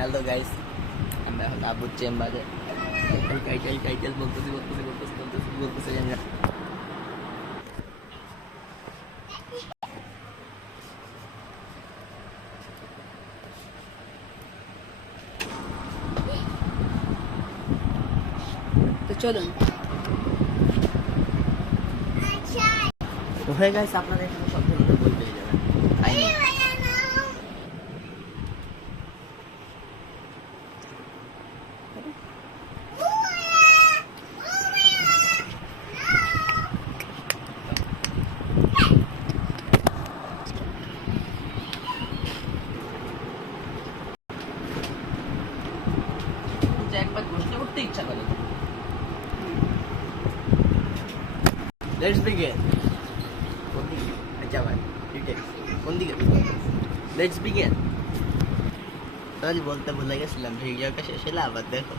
Hello guys, আমরা এখন আবুর চেম্বারে টাইটেল বলতেছি জানি না। তো চলুন। তো হয়ে গাইস, আপনারা এখানে সব ধরনের বই পেয়ে যাবেন। আইনি যে একবার প্রশ্ন করতে ইচ্ছা করে। Let's begin. কোন দিকে? আচ্ছা ভাই, ডিটেইলস কোন দিকে? Let's begin. তাহলে বলতে ভুলে গেছিলাম, ভিডিওটা শেষ হলে আবার দেখো।